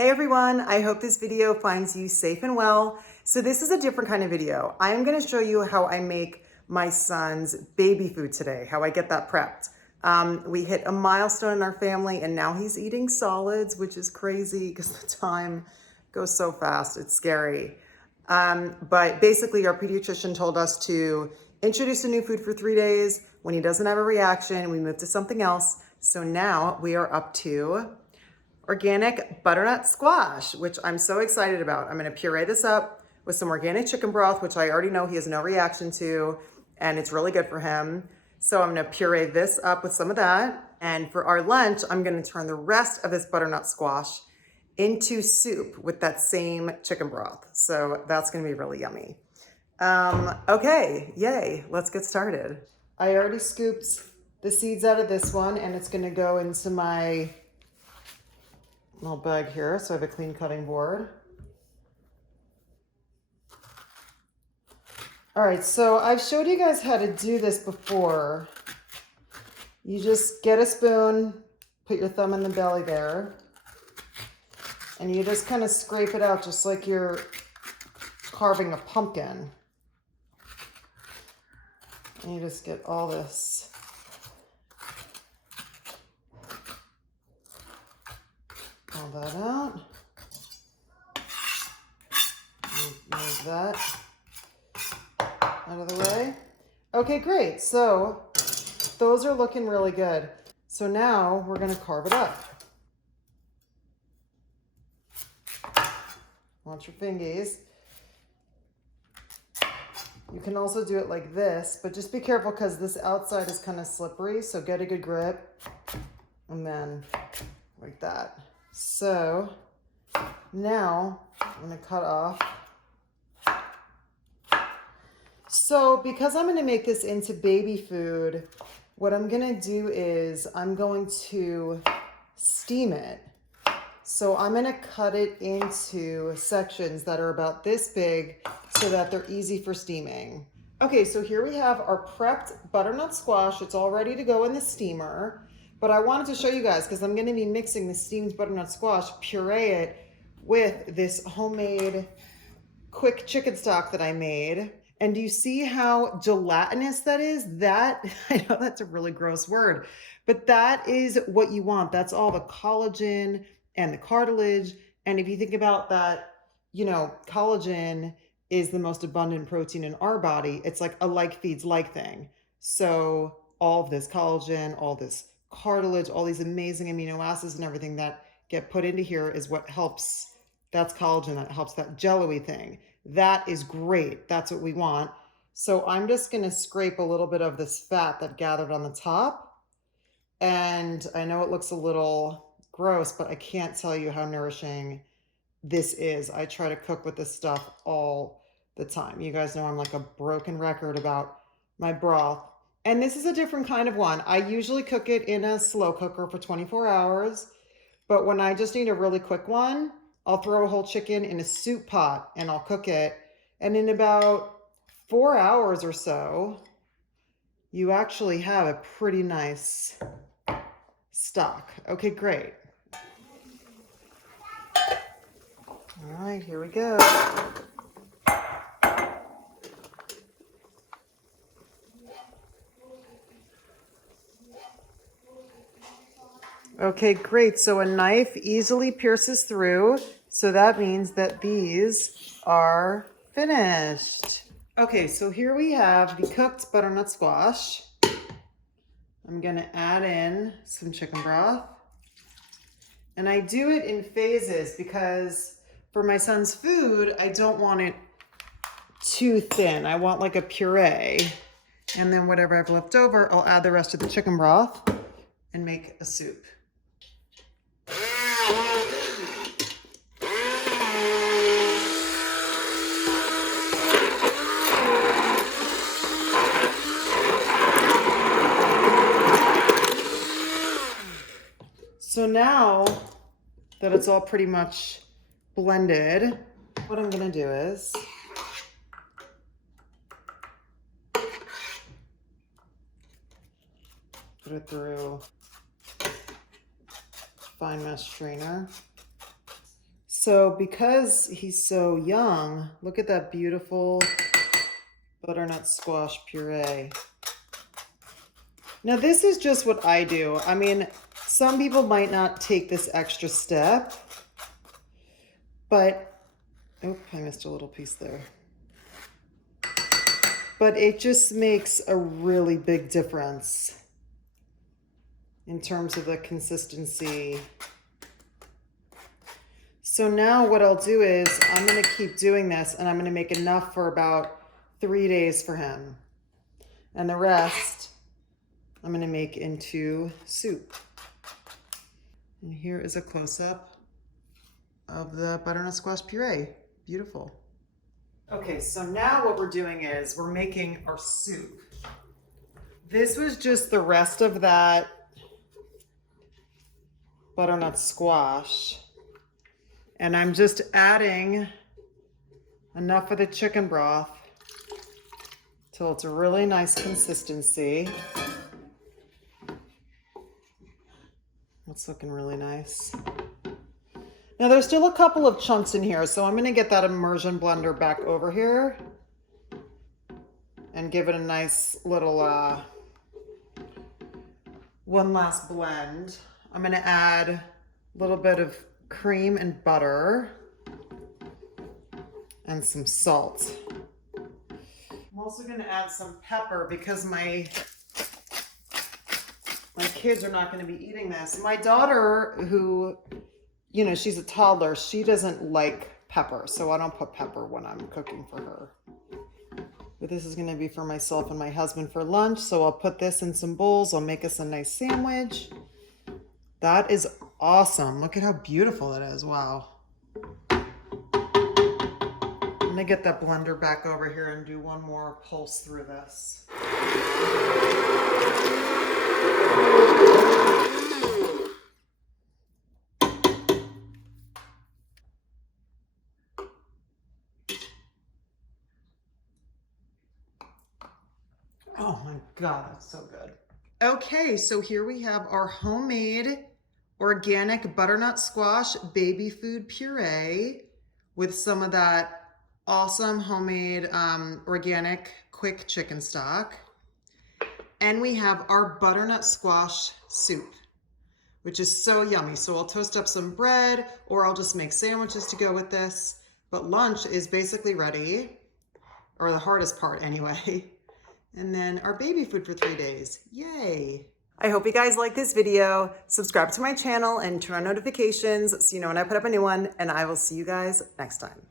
Hey everyone, I hope this video finds you safe and well. So this is a different kind of video. I am gonna show you how I make my son's baby food today, how I get that prepped. We hit a milestone in our family and now he's eating solids, which is crazy because the time goes so fast, it's scary. But basically our pediatrician told us to introduce a new food for 3 days. When he doesn't have a reaction, we move to something else. So now we are up to organic butternut squash, which I'm so excited about. I'm gonna puree this up with some organic chicken broth, which I already know he has no reaction to, and it's really good for him. So I'm gonna puree this up with some of that. And for our lunch, I'm gonna turn the rest of this butternut squash into soup with that same chicken broth. So that's gonna be really yummy. Okay, yay, let's get started. I already scooped the seeds out of this one and it's gonna go into my little bag here, so I have a clean cutting board. All right, so I've showed you guys how to do this before. You just get a spoon, put your thumb in the belly there, and you just kind of scrape it out just like you're carving a pumpkin. And you just get all this. All that out. Move that out of the way. Okay, great. So those are looking really good. So now we're going to carve it up. Watch your fingies. You can also do it like this, but just be careful because this outside is kind of slippery. So get a good grip and then like that. So now I'm going to cut off. So because I'm going to make this into baby food, what I'm going to do is I'm going to steam it. So I'm going to cut it into sections that are about this big so that they're easy for steaming. Okay, so here we have our prepped butternut squash. It's all ready to go in the steamer. But I wanted to show you guys because I'm going to be mixing the steamed butternut squash, puree it with this homemade quick chicken stock that I made. And do you see how gelatinous that is? That, I know that's a really gross word, but that is what you want. That's all the collagen and the cartilage. And if you think about that, you know, collagen is the most abundant protein in our body. It's like a like feeds like thing. So all of this collagen, all this cartilage, all these amazing amino acids and everything that get put into here is what helps. That's collagen that helps that jello-y thing. That is great. That's what we want. So I'm just going to scrape a little bit of this fat that gathered on the top. And I know it looks a little gross, but I can't tell you how nourishing this is. I try to cook with this stuff all the time. You guys know I'm like a broken record about my broth. And this is a different kind of one. I usually cook it in a slow cooker for 24 hours. But when I just need a really quick one, I'll throw a whole chicken in a soup pot and I'll cook it. And in about 4 hours or so, you actually have a pretty nice stock. Okay, great. All right, here we go. Okay, great. So a knife easily pierces through. So that means that these are finished. Okay, so here we have the cooked butternut squash. I'm gonna add in some chicken broth. And I do it in phases because for my son's food, I don't want it too thin. I want like a puree. And then whatever I've left over, I'll add the rest of the chicken broth and make a soup. So now that it's all pretty much blended, what I'm gonna do is put it through fine mesh strainer. So because he's so young, look at that beautiful butternut squash puree. Now this is just what I do. I mean, some people might not take this extra step, but, oh, I missed a little piece there. But it just makes a really big difference in terms of the consistency. So now what I'll do is I'm gonna keep doing this, and I'm gonna make enough for about 3 days for him. And the rest I'm gonna make into soup. And here is a close-up of the butternut squash puree. Beautiful. Okay, so now what we're doing is we're making our soup. This was just the rest of that butternut squash. And I'm just adding enough of the chicken broth till it's a really nice consistency. That's looking really nice. Now there's still a couple of chunks in here, so I'm gonna get that immersion blender back over here and give it a nice little, one last blend. I'm gonna add a little bit of cream and butter and some salt. I'm also gonna add some pepper because my kids are not gonna be eating this. My daughter, who, you know, she's a toddler, she doesn't like pepper, so I don't put pepper when I'm cooking for her. But this is gonna be for myself and my husband for lunch, so I'll put this in some bowls. I'll make us a nice sandwich. That is awesome. Look at how beautiful it is. Wow. I'm gonna get that blender back over here and do one more pulse through this. Oh my God, that's so good. Okay, so here we have our homemade organic butternut squash baby food puree with some of that awesome homemade organic quick chicken stock. And we have our butternut squash soup, which is so yummy. So I'll toast up some bread, or I'll just make sandwiches to go with this. But lunch is basically ready, or the hardest part anyway. And then our baby food for 3 days. Yay. I hope you guys like this video. Subscribe to my channel and turn on notifications so you know when I put up a new one, and I will see you guys next time.